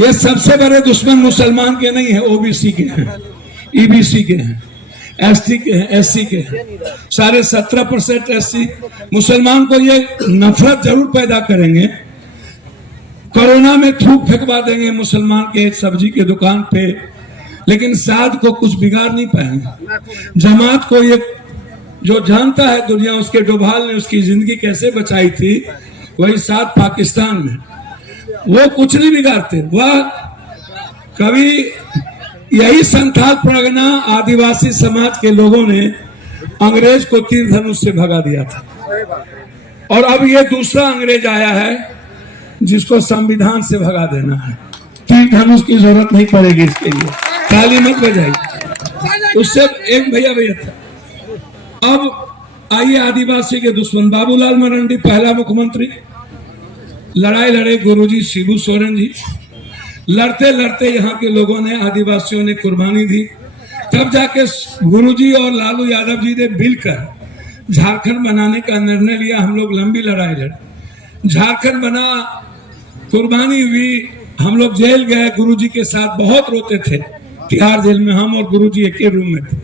ये सबसे बड़े दुश्मन मुसलमान के नहीं है, ओबीसी के हैं, ईबीसी के हैं, एसटी के हैं, एससी के हैं। सारे 17% एससी मुसलमान को ये नफरत जरूर पैदा करेंगे। कोरोना में थूक फेंकवा देंगे मुसलमान के सब्जी के दुकान पे, लेकिन साद को कुछ बिगाड़ नहीं पाएंगे। जमात को ये जो जानता है दुनिया, उसके डोभाल ने उसकी जिंदगी कैसे बचाई थी, वही साथ पाकिस्तान में वो कुछ नहीं बिगाड़ते। वह कभी यही संथाल परगना आदिवासी समाज के लोगों ने अंग्रेज को तीर धनुष से भगा दिया था, और अब ये दूसरा अंग्रेज आया है जिसको संविधान से भगा देना है। तीर धनुष की जरूरत नहीं पड़ेगी इसके लिए, ताली मत बजाइए। उससे एक भैया था। अब आइए आदिवासी के दुश्मन बाबूलाल मरांडी पहला मुख्यमंत्री, लड़ाई लड़े गुरुजी शिबू सोरेन जी, लड़ते लड़ते यहाँ के लोगों ने, आदिवासियों ने कुर्बानी दी। तब जाके गुरुजी और लालू यादव जी ने मिलकर झारखंड बनाने का निर्णय लिया। हम लोग लंबी लड़ाई लड़े, झारखंड बना, कुर्बानी हुई, हम लोग जेल गए, गुरुजी के साथ बहुत रोते थे तिहाड़ जेल में। हम और गुरुजी एक ही रूम में थे।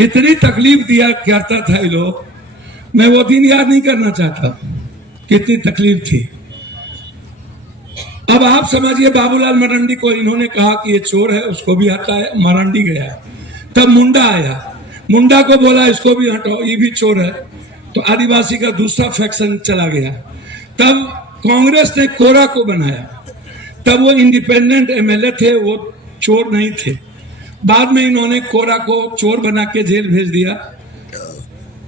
इतनी तकलीफ दिया करता था ये लोग, मैं वो दिन याद नहीं करना चाहता, कितनी तकलीफ थी। अब आप समझिए, बाबूलाल मरांडी को इन्होंने कहा कि ये चोर है, उसको भी हटाया, मरांडी गया। तब मुंडा आया, मुंडा को बोला इसको भी हटाओ, ये भी चोर है। तो आदिवासी का दूसरा फैक्शन चला गया। तब कांग्रेस ने कोरा को बनाया, तब वो इंडिपेंडेंट एमएलए थे, वो चोर नहीं थे। बाद में इन्होंने कोरा को चोर बना के जेल भेज दिया,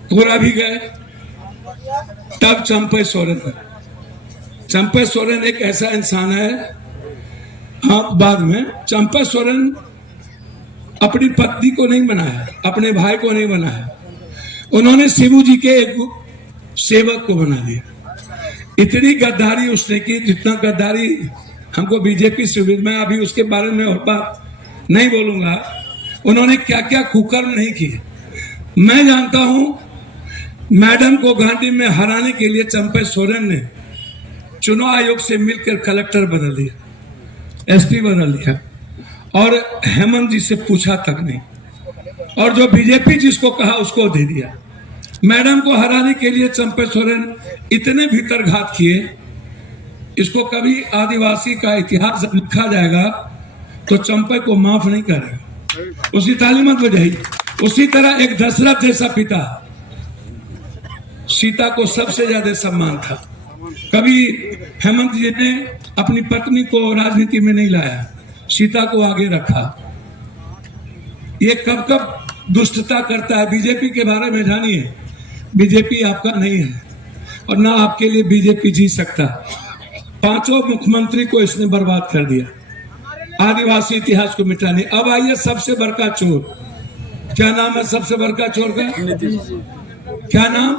कोरा भी गए। तब चंपई सोरेन, चंपई सोरेन एक ऐसा इंसान है, हाँ बाद में चंपई सोरेन अपनी पत्नी को नहीं बनाया, अपने भाई को नहीं बनाया, उन्होंने शिबू जी के एक सेवक को बना दिया। इतनी गद्दारी उसने की, जितना गद्दारी हमको बीजेपी से, मैं अभी उसके बारे में और बात नहीं बोलूंगा। उन्होंने क्या क्या कुकर्म नहीं किए मैं जानता हूं। मैडम को गांधी में हराने के लिए चंपई सोरेन ने चुनाव आयोग से मिलकर कलेक्टर बदल दिया, एसपी बदल दिया, और हेमंत जी से पूछा तक नहीं, और जो बीजेपी जिसको कहा उसको दे दिया। मैडम को हराने के लिए चंपई सोरेन इतने भीतर घात किए, इसको कभी आदिवासी का इतिहास जब लिखा जाएगा तो चंपई को माफ नहीं करेगा। उसी ताली मत बजाइए। उसी तरह एक दशरथ जैसा पिता, सीता को सबसे ज्यादा सम्मान था। कभी हेमंत जी ने अपनी पत्नी को राजनीति में नहीं लाया, सीता को आगे रखा। ये कब कब दुष्टता करता है। बीजेपी के बारे में जानिए, बीजेपी आपका नहीं है और ना आपके लिए बीजेपी जी सकता। पांचों मुख्यमंत्री को इसने बर्बाद कर दिया, आदिवासी इतिहास को मिटाने। अब आइए सबसे बड़का चोर, क्या नाम है सबसे बड़का चोर का? क्या नाम?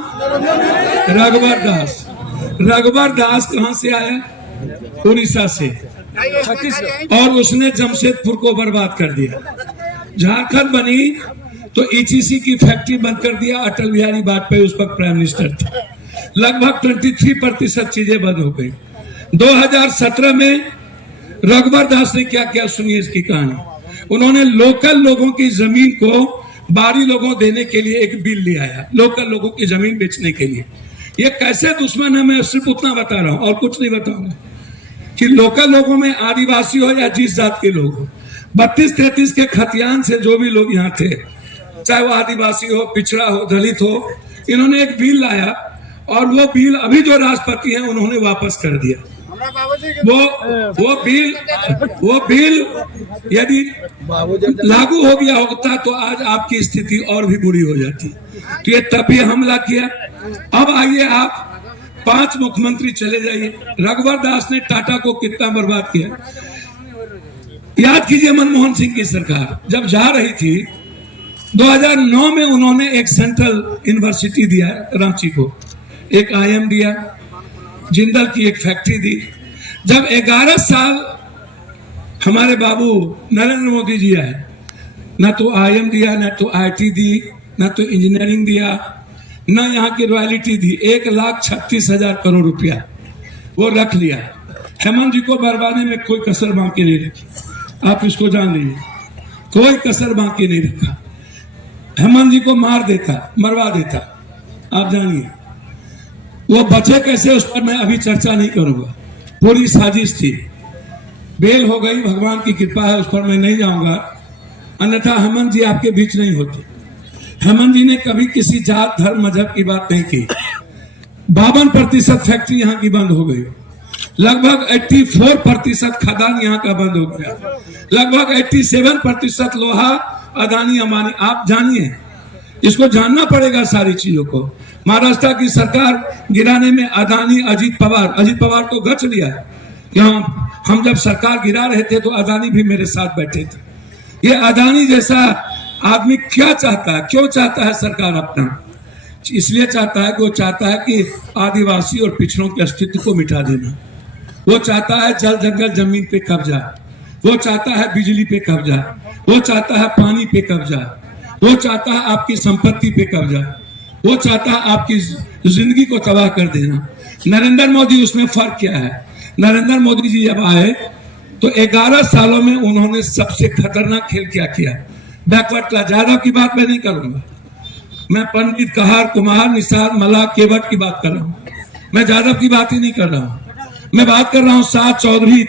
रघुवर दास। रघुवर दास कहां से आया? उड़ीसा से, और उसने जमशेदपुर को बर्बाद कर दिया। झारखंड बनी तो ईटीसी की फैक्ट्री बंद कर दिया। अटल बिहारी वाजपेयी उस वक्त प्राइम मिनिस्टर थे। लगभग 23% चीजें बंद हो गई। 2017 में रघुवर दास ने क्या क्या, सुनिए इसकी कहानी। उन्होंने लोकल लोगों की जमीन को बाहरी लोगों देने के लिए एक बिल ले आया, लोकल लोगों की जमीन बेचने के लिए। ये कैसे दुश्मन है, मैं सिर्फ उतना बता रहा हूं और कुछ नहीं बताऊंगा। कि लोकल लोगों में आदिवासी हो या जिस जात के लोग हो, 32-33 के खतियान से जो भी लोग यहाँ थे, चाहे वो आदिवासी हो, पिछड़ा हो, दलित हो, इन्होंने एक बिल लाया और वो बिल अभी जो राष्ट्रपति हैं उन्होंने वापस कर दिया। वो बिल यदि लागू हो गया होता तो आज आपकी स्थिति और भी बुरी हो जाती। तो ये तभी हमला किया। अब आइए आप 5 मुख्यमंत्री चले जाइए। रघुवर दास ने टाटा को कितना बर्बाद किया। याद कीजिए मनमोहन सिंह की सरकार जब जा रही थी 2009 में, उन्होंने एक सेंट्रल यूनिवर्सिटी दिया रांची को, एक IIM दिया, जिंदल की एक फैक्ट्री दी। जब 11 साल हमारे बाबू नरेंद्र मोदी जी आए, ना तो IIM दिया, ना तो IT दी, ना तो इंजीनियरिंग दिया, ना यहाँ की रॉयल्टी दी। 1,36,000 करोड़ रुपया वो रख लिया। हेमंत जी को बर्बादी में कोई कसर बाकी नहीं रखी, आप इसको जान लीजिए, कोई कसर बाकी नहीं रखा। हेमंत जी को मार देता, मरवा देता, आप जानिए। वो बचे कैसे उस पर मैं अभी चर्चा नहीं करूंगा, पूरी साजिश थी, बेल हो गई, भगवान की कृपा है, उस पर मैं नहीं जाऊंगा। अन्यथा हेमंत जी आपके बीच नहीं होते। हेमंत जी ने कभी किसी जात धर्म मजहब की बात नहीं की। 52% फैक्ट्री यहाँ की बंद हो गई, लगभग 84% खदान यहाँ का बंद हो गया, लगभग 87% लोहा अदानी अंबानी। आप जानिए, इसको जानना पड़ेगा सारी चीजों को। महाराष्ट्र की सरकार गिराने में अदानी, अजीत पवार तो गच लिया है। यहाँ हम जब सरकार गिरा रहे थे तो अदानी भी मेरे साथ बैठे थे। ये अदानी जैसा आदमी क्या चाहता है, क्यों चाहता है सरकार अपना? इसलिए चाहता है कि वो चाहता है कि आदिवासी और पिछड़ों के अस्तित्व को मिटा देना। वो चाहता है जल जंगल जमीन पे कब्जा, वो चाहता है बिजली पे कब्जा, वो चाहता है पानी पे कब्जा, वो चाहता है आपकी संपत्ति पे कब्जा, वो चाहता है आपकी जिंदगी को तबाह कर देना। नरेंद्र मोदी, उसमें फर्क क्या है? नरेंद्र मोदी जी जब आए तो 11 सालों में उन्होंने सबसे खतरनाक खेल क्या किया? Backward class. यादव की बात मैं नहीं करूंगा, मैं पंडित, कहार, कुमार, निषाद, मल्लाह, केवट की बात कर रहा हूँ। मैं यादव की बात ही नहीं कर रहा हूँ। मैं बात कर रहा हूँ सात चौधरी,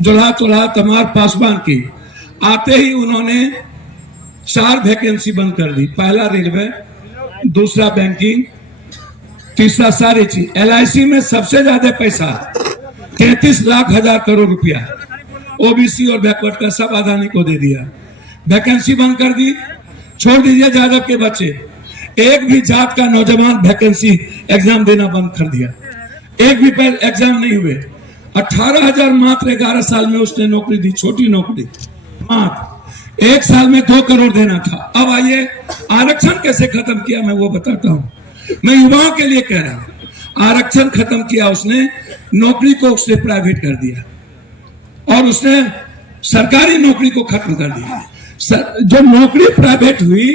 जोल्हा चोल्हा, तमार, पासवान की। आते ही उन्होंने 4 वैकेंसी बंद कर दी। पहला रेलवे, दूसरा बैंकिंग, तीसरा सारी चीज। LIC में सबसे ज्यादा पैसा 33 लाख हजार करोड़ रुपया ओबीसी और बैकवर्ड का सब अदानी को दे दिया। वैकेंसी बंद कर दी। छोड़ दीजिए यादव के बच्चे, एक भी जात का नौजवान वैकेंसी एग्जाम देना बंद कर दिया। एक भी एग्जाम नहीं हुए। 18,000 मात्र 11 साल में उसने नौकरी दी, छोटी नौकरी मात्र। 1 साल में 2 करोड़ देना था। अब आइए आरक्षण कैसे खत्म किया, मैं वो बताता हूं। मैं युवाओं के लिए कह रहा हूं, आरक्षण खत्म किया उसने, नौकरी को उसने प्राइवेट कर दिया और उसने सरकारी नौकरी को खत्म कर दिया। जो नौकरी प्राइवेट हुई,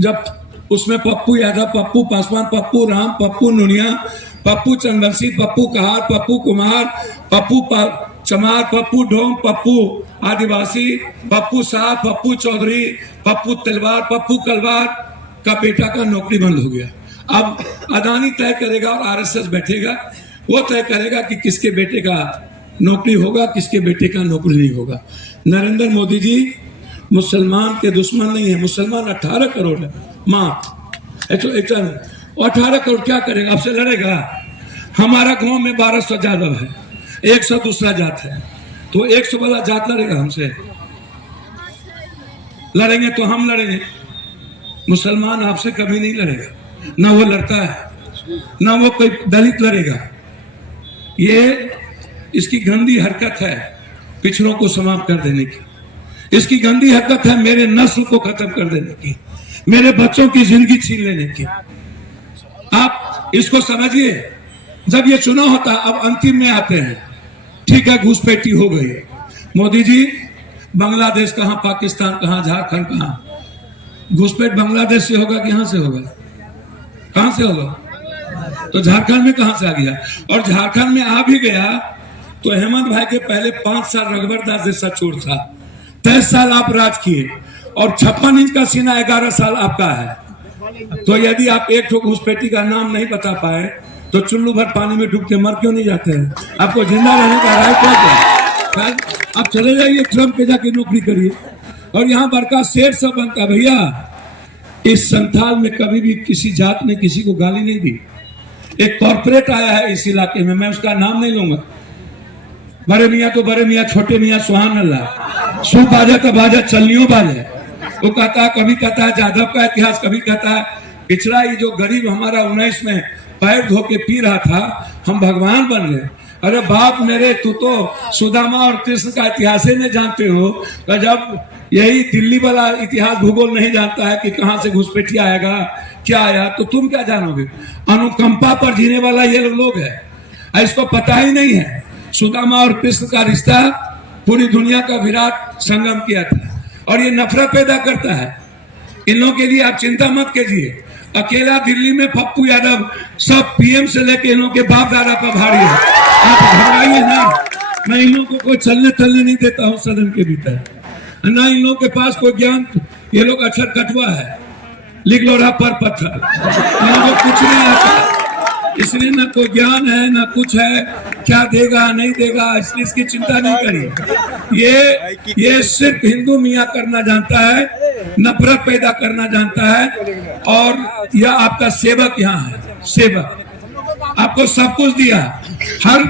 जब उसमें पप्पू यादव, पप्पू पासवान, पप्पू राम, पप्पू नुनिया, पप्पू चंद्रसी, पप्पू कहार, पप्पू कुमार, पप्पू चमार, पप्पू डोम, पप्पू आदिवासी, पप्पू शाह, पप्पू चौधरी, पप्पू तलवार, पप्पू कलवार का बेटा का नौकरी बंद हो गया। अब अदानी तय करेगा और RSS बैठेगा, वो तय करेगा कि किसके बेटे का नौकरी होगा, किसके बेटे का नौकरी नहीं होगा। नरेंद्र मोदी जी मुसलमान के दुश्मन नहीं है। मुसलमान 18 करोड़ है माँ, 18 करोड़ क्या करेगा? आपसे लड़ेगा? हमारा गांव में 1200 यादव है, 100 दूसरा जात है, तो 100 वाला जात लड़ेगा हमसे? लड़ेंगे तो हम लड़ेंगे, मुसलमान आपसे कभी नहीं लड़ेगा। ना वो लड़ता है, ना वो कोई दलित लड़ेगा। ये इसकी गंदी हरकत है पिछड़ों को समाप्त कर देने की। इसकी गंदी हरकत है मेरे नस्ल को खत्म कर देने की, मेरे बच्चों की जिंदगी छीन लेने की। आप इसको समझिए। जब ये चुनाव होता, अब अंतिम में आते हैं, ठीक है, घुसपैठी हो गई। मोदी जी, बांग्लादेश कहां, पाकिस्तान कहां, झारखंड कहां? घुसपैठ बांग्लादेश से होगा कि यहां से होगा? कहां से होगा? तो झारखंड में कहां से आ गया? और झारखंड में आ भी गया तो हेमंत भाई के पहले 5 साल रघुवर दास जैसा चोर था। 23 साल आप राज किए और 56 इंच का सीना 11 साल आपका है। तो यदि आप एक ठो घुसपैठी का नाम नहीं बता पाए तो चुल्लू भर पानी में डूब के मर क्यों नहीं जाते हैं? आपको जिंदा रहने का राय क्या है? आप चले जाइए ट्रम्प के जाके नौकरी करिए। और यहाँ बड़का शेर सब बनता। भैया, इस संथाल में कभी भी किसी जात ने किसी को गाली नहीं दी। एक कॉर्पोरेट आया है इस इलाके में, मैं उसका नाम नहीं लूंगा। बड़े मियाँ तो बड़े मियाँ, छोटे मियाँ सुहान अल्लाह। सू बाजा तो बाजा चलनियों बाजे। वो कहता है, कभी कहता है यादव का इतिहास, कभी कहता है पिछड़ा ही जो गरीब हमारा 19 में पैर धो के पी रहा था, हम भगवान बन गए। अरे बाप मेरे, तू तो सुदामा और कृष्ण का इतिहास ही नहीं जानते हो। तो जब यही दिल्ली वाला इतिहास भूगोल नहीं जानता है कि कहां से घुसपैठिया आएगा, क्या आया, तो तुम क्या जानोगे? अनुकंपा पर जीने वाला ये लोग है, इसको पता ही नहीं है। सुदामा और कृष्ण का रिश्ता पूरी दुनिया का विराट संगम किया था और ये नफरत पैदा करता है। इन लोगों के लिए आप चिंता मत कीजिए। अकेला दिल्ली में पप्पू यादव सब PM से लेके इन लोगों के बाप दादा पर भारी है। आप घबराइए ना, मैं इन लोगों को चलने तलने नहीं देता हूँ सदन के भीतर, ना इन लोगों के पास कोई ज्ञान। ये लोग अक्षर कटवा है, लिख लो रहा पर पत्थर, इन लोगों को कुछ नहीं आता, इसलिए ना कोई ज्ञान है ना कुछ है, क्या देगा नहीं देगा इसलिए इसकी चिंता नहीं करिए। ये सिर्फ हिंदू मियाँ करना जानता है, नफरत पैदा करना जानता है, और यह आपका सेवक यहाँ है, सेवक। आपको सब कुछ दिया, हर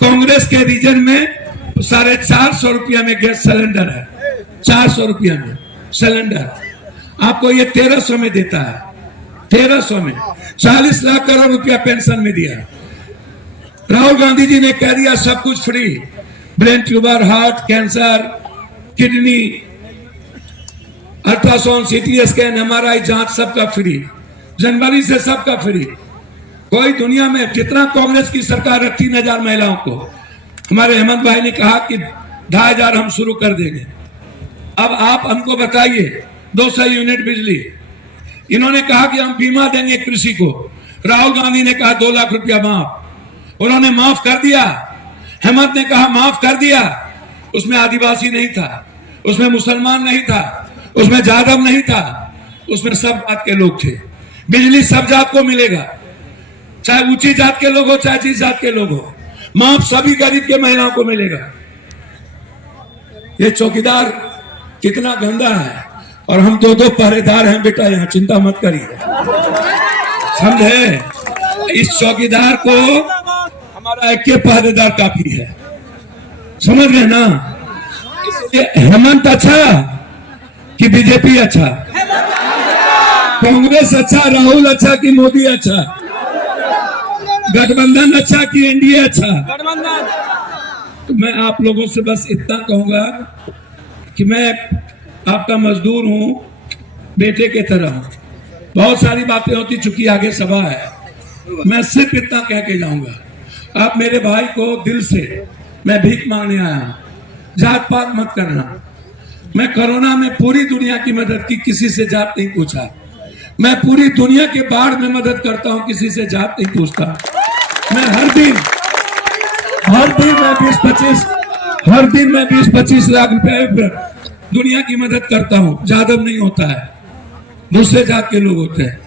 कांग्रेस के रीजन में 450 रुपया में गैस सिलेंडर है, 400 रुपया में सिलेंडर, आपको ये 1300 में देता है, 1300 में 40 लाख करोड़ रुपया पेंशन में दिया। राहुल गांधी जी ने कह दिया सब कुछ free, brain tuber, heart, cancer, kidney, ultrasound, CT scan, MRI जांच सबका फ्री, जनवरी से सबका फ्री। कोई दुनिया में जितना कांग्रेस की सरकार है 3000 महिलाओं को, हमारे हेमंत भाई ने कहा कि 2500 हम शुरू कर देंगे। अब आप हमको बताइए 200 यूनिट बिजली, इन्होंने कहा कि हम बीमा देंगे कृषि को, राहुल गांधी ने कहा 2 लाख रुपया माफ, उन्होंने माफ कर दिया। हेमंत ने कहा माफ कर दिया, उसमें आदिवासी नहीं था, उसमें मुसलमान नहीं था, उसमें जादव नहीं था, उसमें सब जात के लोग थे। बिजली सब जात को मिलेगा, चाहे ऊंची जात के लोग हो चाहे जिस जात के लोग हो, माफ सभी गरीब के महिलाओं को मिलेगा। ये चौकीदार कितना गंदा है, और हम 2-2 पहरेदार हैं बेटा, यहाँ चिंता मत करिए, समझे। इस चौकीदार को हमारा एक पहरेदार काफी है, समझ गए ना। इसलिए हेमंत अच्छा कि बीजेपी अच्छा, कांग्रेस अच्छा, राहुल अच्छा कि मोदी अच्छा, गठबंधन अच्छा कि एनडीए अच्छा। तो मैं आप लोगों से बस इतना कहूंगा कि मैं आपका मजदूर हूं, बेटे के तरह। बहुत सारी बातें होती, चूंकि आगे सभा है, मैं सिर्फ इतना कह के जाऊंगा, आप मेरे भाई को दिल से, मैं भीख मांगने आया, जात पात मत करना। मैं कोरोना में पूरी दुनिया की मदद की, किसी से जात नहीं पूछा। मैं पूरी दुनिया के बाढ़ में मदद करता हूं, किसी से जात नहीं पूछता। मैं हर दिन मैं 20-25 लाख रुपए दुनिया की मदद करता हूं। जादव नहीं होता है, दूसरे जात के लोग होते हैं।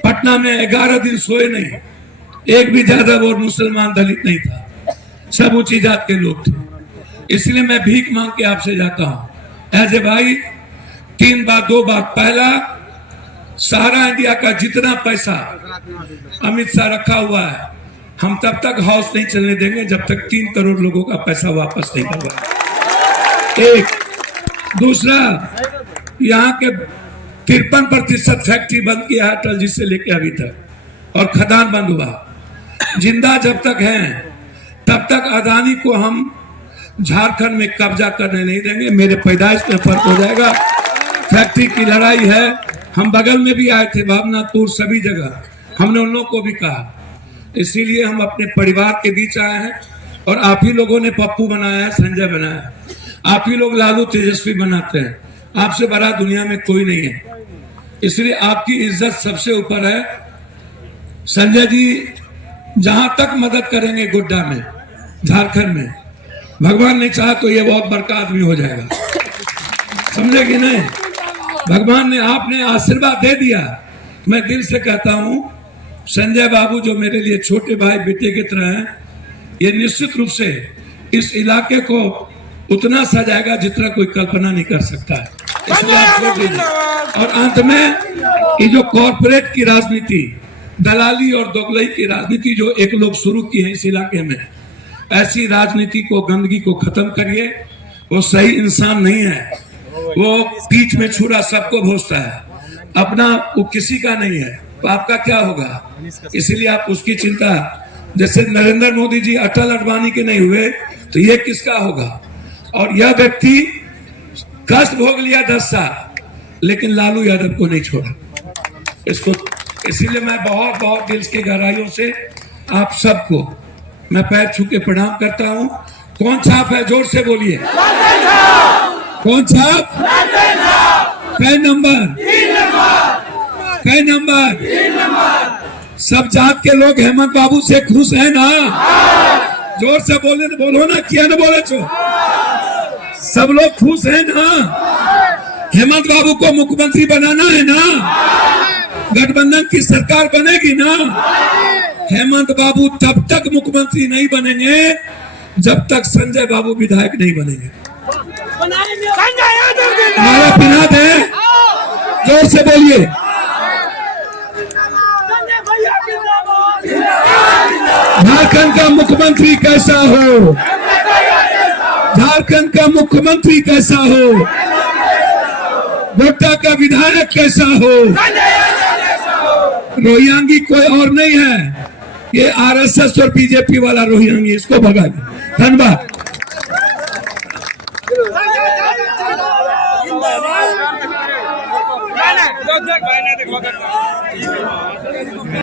पटना में 11 दिन सोए नहीं, एक भी जादव और मुसलमान दलित नहीं था, सब ऊंची जात के लोग थे। इसलिए मैं भीख मांग के आपसे जाता हूं एज ए भाई। 3 बात 2 बात, पहला, सारा इंडिया का जितना पैसा अमित शाह रखा हुआ है, हम तब तक हाउस नहीं चलने देंगे जब तक 3 करोड़ लोगों का पैसा वापस नहीं होगा। एक, दूसरा, यहाँ के 53% फैक्ट्री बंद किया है अटल जी से लेके अभी तक, और खदान बंद हुआ। जिंदा जब तक हैं तब तक अदानी को हम झारखंड में कब्जा करने नहीं देंगे। मेरे पैदाइश में फर्क हो जाएगा। फैक्ट्री की लड़ाई है, हम बगल में भी आए थे, भावनापुर, सभी जगह हमने उन लोगों को भी कहा। इसीलिए हम अपने परिवार के बीच आए हैं, और आप ही लोगों ने पप्पू बनाया है, संजय बनाया है, आप ही लोग लालू तेजस्वी बनाते हैं। आपसे बड़ा दुनिया में कोई नहीं है, इसलिए आपकी इज्जत सबसे ऊपर है। संजय जी जहां तक मदद करेंगे गोड्डा में, झारखंड में, भगवान ने चाहा तो ये बहुत बड़का आदमी हो जाएगा, समझे कि नहीं। भगवान ने, आपने आशीर्वाद दे दिया। मैं दिल से कहता हूं, संजय बाबू जो मेरे लिए छोटे भाई बेटे की तरह हैं, ये निश्चित रूप से इस इलाके को उतना सजाएगा जितना कोई कल्पना नहीं कर सकता है। इसलिए आप छोड़ दीजिए। और अंत में, ये जो कॉर्पोरेट की राजनीति, दलाली और दोगलई की राजनीति जो एक लोग शुरू की है इस इलाके में, ऐसी राजनीति को, गंदगी को खत्म करिए। वो सही इंसान नहीं है, वो बीच में छुरा सबको भोजता है, अपना वो किसी का नहीं है, तो आपका क्या होगा। इसीलिए आप उसकी चिंता, जैसे नरेंद्र मोदी जी अटल अडवाणी के नहीं हुए, तो ये किसका होगा। और यह व्यक्ति कष्ट भोग लिया 10 साल, लेकिन लालू यादव को नहीं छोड़ा इसको। इसीलिए मैं बहुत बहुत दिल की गहराइयों से आप सबको मैं पैर छू के प्रणाम करता हूं। कौन छाप है, जोर से बोलिए। कौन छाप? कै नंबर? 3 नंबर। सब जात के लोग हेमंत बाबू से खुश हैं ना? जोर से बोलो ना, क्या ना बोले छो? सब लोग खुश हैं ना? हेमंत बाबू को मुख्यमंत्री बनाना है ना? गठबंधन की सरकार बनेगी ना? हेमंत बाबू तब तक मुख्यमंत्री नहीं बनेंगे जब तक संजय बाबू विधायक नहीं बनेंगे। हमारा पिनाद है, जोर से बोलिए। झारखंड का मुख्यमंत्री कैसा हो? झारखंड का मुख्यमंत्री कैसा हो? गोड्डा का विधायक कैसा हो? रोहिंगी कोई और नहीं है, ये आरएसएस और बीजेपी वाला रोहिंगी, इसको भगा दे। धन्यवाद।